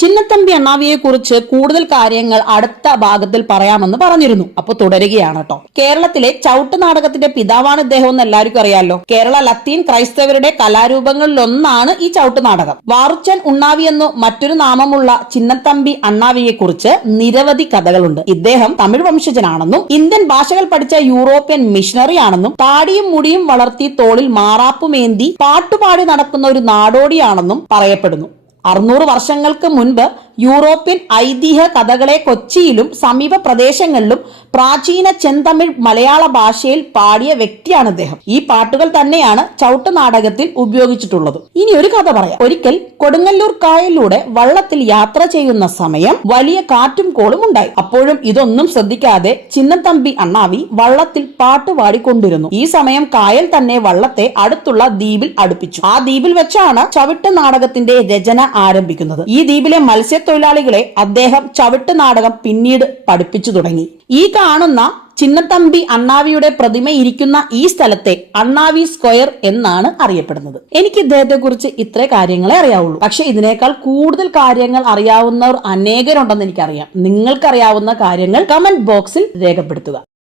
ചിന്നത്തമ്പി അണ്ണാവിയെ കുറിച്ച് കൂടുതൽ കാര്യങ്ങൾ അടുത്ത ഭാഗത്തിൽ പറയാമെന്ന് പറഞ്ഞിരുന്നു. അപ്പൊ തുടരുകയാണ് കേട്ടോ. കേരളത്തിലെ ചവിട്ട് നാടകത്തിന്റെ പിതാവാണ് ഇദ്ദേഹം എന്ന് എല്ലാവർക്കും അറിയാലോ. കേരള ലത്തീൻ ക്രൈസ്തവരുടെ കലാരൂപങ്ങളിലൊന്നാണ് ഈ ചവിട്ട് നാടകം. വാറുച്ചൻ ഉണ്ണാവി എന്നു മറ്റൊരു നാമമുള്ള ചിന്നത്തമ്പി അണ്ണാവിയെ കുറിച്ച് നിരവധി കഥകളുണ്ട്. ഇദ്ദേഹം തമിഴ് വംശജനാണെന്നും ഇന്ത്യൻ ഭാഷകൾ പഠിച്ച യൂറോപ്യൻ മിഷണറി ആണെന്നും താടിയും മുടിയും വളർത്തി തോളിൽ മാറാപ്പുമേന്തി പാട്ടുപാടി നടക്കുന്ന ഒരു നാടോടിയാണെന്നും പറയപ്പെടുന്നു. 600 വർഷങ്ങൾക്ക് മുൻപ് യൂറോപ്യൻ ഐതിഹ്യ കഥകളെ കൊച്ചിയിലും സമീപ പ്രദേശങ്ങളിലും പ്രാചീന ചെന്തമിഴ് മലയാള ഭാഷയിൽ പാടിയ വ്യക്തിയാണ് അദ്ദേഹം. ഈ പാട്ടുകൾ തന്നെയാണ് ചവിട്ട് നാടകത്തിൽ ഉപയോഗിച്ചിട്ടുള്ളത്. ഇനി ഒരു കഥ പറയാം. ഒരിക്കൽ കൊടുങ്ങല്ലൂർ കായലിലൂടെ വള്ളത്തിൽ യാത്ര ചെയ്യുന്ന സമയം വലിയ കാറ്റും കോളും ഉണ്ടായി. അപ്പോഴും ഇതൊന്നും ശ്രദ്ധിക്കാതെ ചിന്നത്തമ്പി അണ്ണാവി വള്ളത്തിൽ പാട്ട് പാടിക്കൊണ്ടിരുന്നു. ഈ സമയം കായൽ തന്നെ വള്ളത്തെ അടുത്തുള്ള ദ്വീപിൽ അടുപ്പിച്ചു. ആ ദ്വീപിൽ വെച്ചാണ് ചവിട്ട് നാടകത്തിന്റെ രചന ആരംഭിക്കുന്നത്. ഈ ദ്വീപിലെ മത്സ്യത്തൊഴിലാളികളെ അദ്ദേഹം ചവിട്ട് നാടകം പിന്നീട് പഠിപ്പിച്ചു തുടങ്ങി. ഈ കാണുന്ന ചിന്നത്തമ്പി അണ്ണാവിയുടെ പ്രതിമ ഇരിക്കുന്ന ഈ സ്ഥലത്തെ അണ്ണാവി സ്ക്വയർ എന്നാണ് അറിയപ്പെടുന്നത്. എനിക്ക് ഇദ്ദേഹത്തെ കുറിച്ച് ഇത്രേ കാര്യങ്ങളെ അറിയാവുള്ളൂ. പക്ഷെ ഇതിനേക്കാൾ കൂടുതൽ കാര്യങ്ങൾ അറിയാവുന്നവർ അനേകരുണ്ടെന്ന് എനിക്കറിയാം. നിങ്ങൾക്കറിയാവുന്ന കാര്യങ്ങൾ കമന്റ് ബോക്സിൽ രേഖപ്പെടുത്തുക.